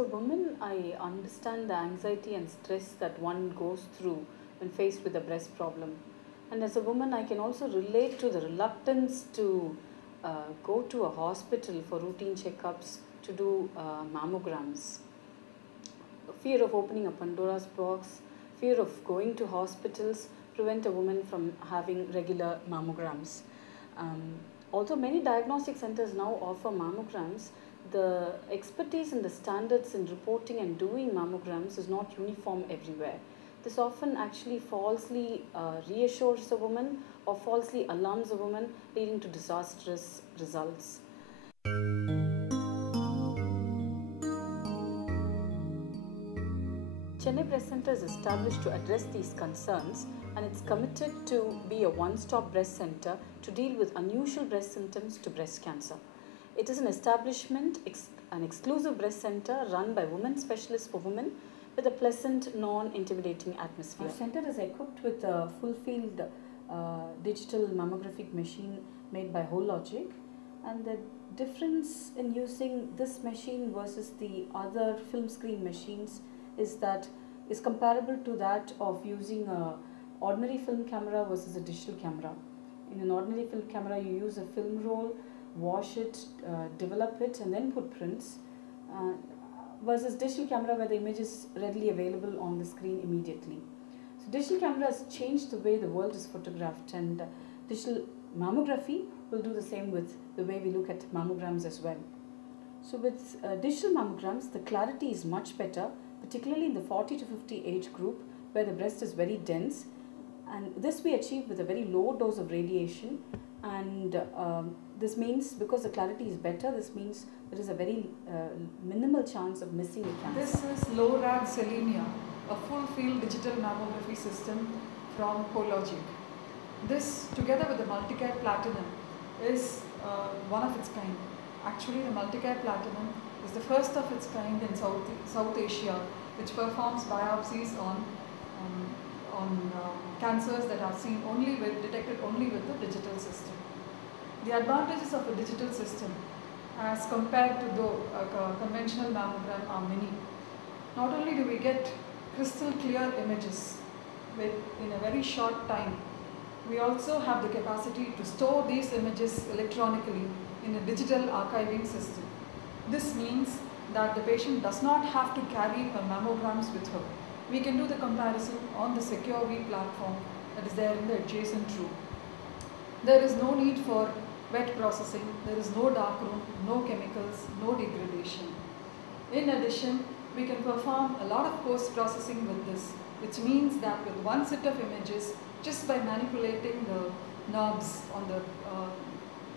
a woman, I understand the anxiety and stress that one goes through when faced with a breast problem. And as a woman, I can also relate to the reluctance to go to a hospital for routine checkups to do mammograms. Fear of opening a Pandora's box, fear of going to hospitals prevent a woman from having regular mammograms. Although many diagnostic centers now offer mammograms, the expertise and the standards in reporting and doing mammograms is not uniform everywhere. This often actually falsely reassures a woman or falsely alarms a woman, leading to disastrous results. Chennai Breast Center is established to address these concerns, and it's committed to be a one-stop breast center to deal with unusual breast symptoms to breast cancer. It is an establishment, an exclusive breast center run by women specialists for women with a pleasant, non-intimidating atmosphere. Our center is equipped with a full-field digital mammographic machine made by Hologic, and the difference in using this machine versus the other film screen machines is comparable to that of using a ordinary film camera versus a digital camera. In an ordinary film camera, you use a film roll, wash it, develop it, and then put prints. Versus digital camera, where the image is readily available on the screen immediately. So digital camera has changed the way the world is photographed, and digital mammography will do the same with the way we look at mammograms as well. So with digital mammograms, the clarity is much better, particularly in the 40 to 50 age group where the breast is very dense, and this we achieve with a very low dose of radiation, and this means, because the clarity is better, this means there is a very minimal chance of missing the cancer. This is low-rad selenia, a full-field digital mammography system from Hologic. This, together with the Multicare Platinum, is one of its kind. Actually, the Multicare Platinum is the first of its kind in South Asia, which performs biopsies on cancers that are detected only with the digital system. The advantages of a digital system as compared to the conventional mammogram are many. Not only do we get crystal clear images in a very short time, we also have the capacity to store these images electronically in a digital archiving system. This means that the patient does not have to carry her mammograms with her. We can do the comparison on the SecureV platform that is there in the adjacent room. There is no need for wet processing, there is no dark room, no chemicals, no degradation. In addition, we can perform a lot of post-processing with this, which means that with one set of images, just by manipulating the knobs on the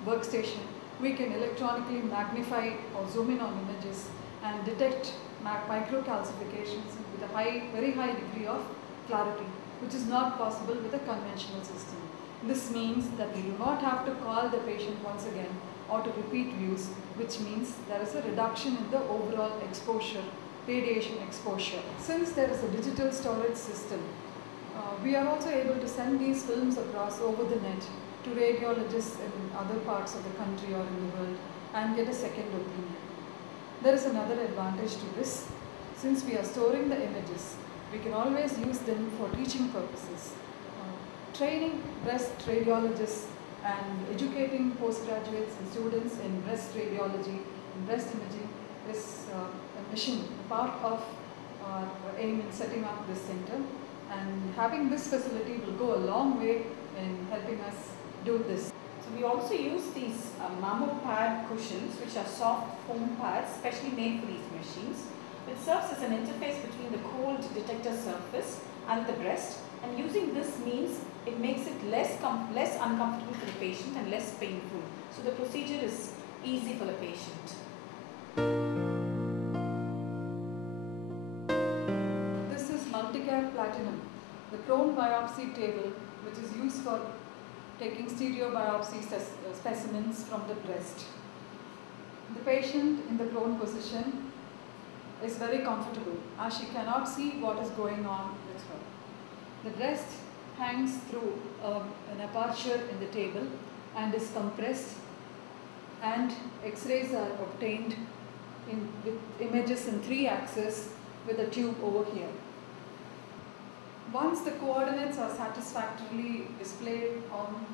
workstation, we can electronically magnify or zoom in on images and detect microcalcifications with a very high degree of clarity, which is not possible with a conventional system. This means that we do not have to call the patient once again or to repeat views, which means there is a reduction in the overall exposure, radiation exposure. Since there is a digital storage system, we are also able to send these films across over the net to radiologists in other parts of the country or in the world and get a second opinion. There is another advantage to this. Since we are storing the images, we can always use them for teaching purposes. Training breast radiologists and educating postgraduates and students in breast radiology and breast imaging is a mission, a part of our aim in setting up this center. And having this facility will go a long way in helping us do this. So we also use these mammo pad cushions, which are soft foam pads specially made for these machines, which serves as an interface between the cold detector surface and the breast. And using this means it makes it less uncomfortable for the patient and less painful. So the procedure is easy for the patient. This is Multicare Platinum, the prone biopsy table, which is used for taking stereo biopsy specimens from the breast. The patient in the prone position is very comfortable as she cannot see what is going on with her. The breast hangs through an aperture in the table and is compressed, and X-rays are obtained with images in 3 axes with a tube over here. Once the coordinates are satisfactorily displayed on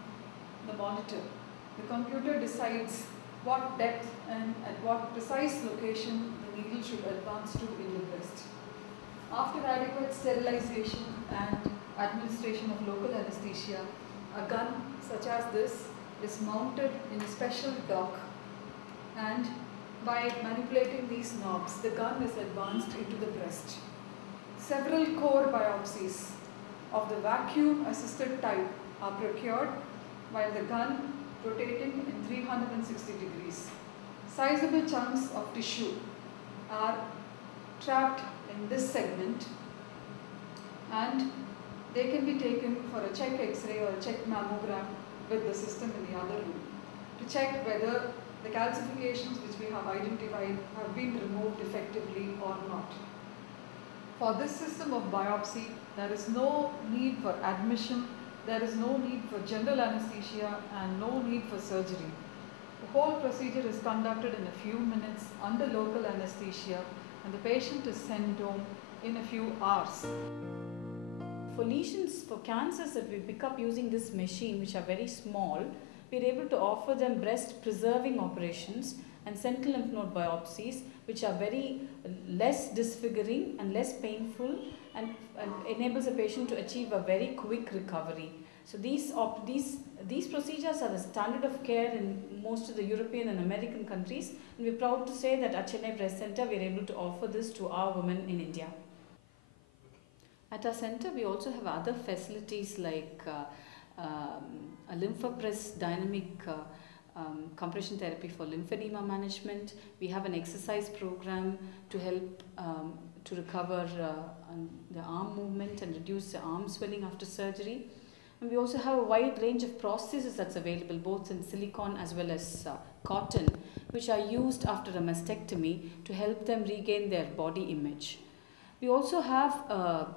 the monitor, the computer decides what depth and at what precise location the needle should advance to in the breast. After adequate sterilization and administration of local anesthesia, a gun such as this is mounted in a special dock, and by manipulating these knobs, the gun is advanced into the breast. Several core biopsies of the vacuum assisted type are procured while the gun rotating in 360 degrees. Sizable chunks of tissue are trapped in this segment, and they can be taken for a check X-ray or a check mammogram with the system in the other room to check whether the calcifications which we have identified have been removed effectively or not. For this system of biopsy, there is no need for admission, there is no need for general anesthesia, and no need for surgery. The whole procedure is conducted in a few minutes under local anesthesia, and the patient is sent home in a few hours. For lesions, for cancers that we pick up using this machine, which are very small, we are able to offer them breast preserving operations and sentinel lymph node biopsies, which are very less disfiguring and less painful, and enables a patient to achieve a very quick recovery. So these procedures are the standard of care in most of the European and American countries, and we are proud to say that at Chennai Breast Center we are able to offer this to our women in India. At our center, we also have other facilities like a lymphopress dynamic compression therapy for lymphedema management. We have an exercise program to help to recover the arm movement and reduce the arm swelling after surgery. And we also have a wide range of prostheses that's available, both in silicone as well as cotton, which are used after a mastectomy to help them regain their body image. We also have a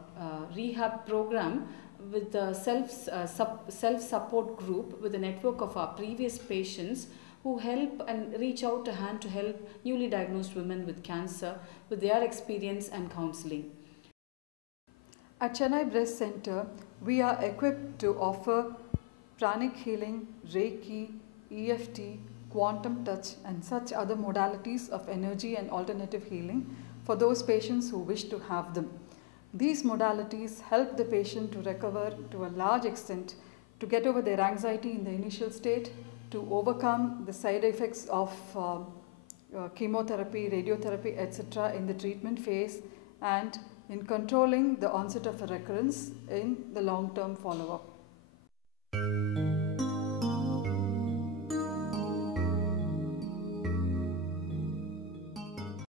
rehab program with the self-support group with a network of our previous patients who help and reach out a hand to help newly diagnosed women with cancer with their experience and counseling. At Chennai Breast Center, we are equipped to offer pranic healing, Reiki, EFT, quantum touch, and such other modalities of energy and alternative healing for those patients who wish to have them. These modalities help the patient to recover to a large extent, to get over their anxiety in the initial state, to overcome the side effects of chemotherapy, radiotherapy, etc. in the treatment phase, and in controlling the onset of a recurrence in the long-term follow-up.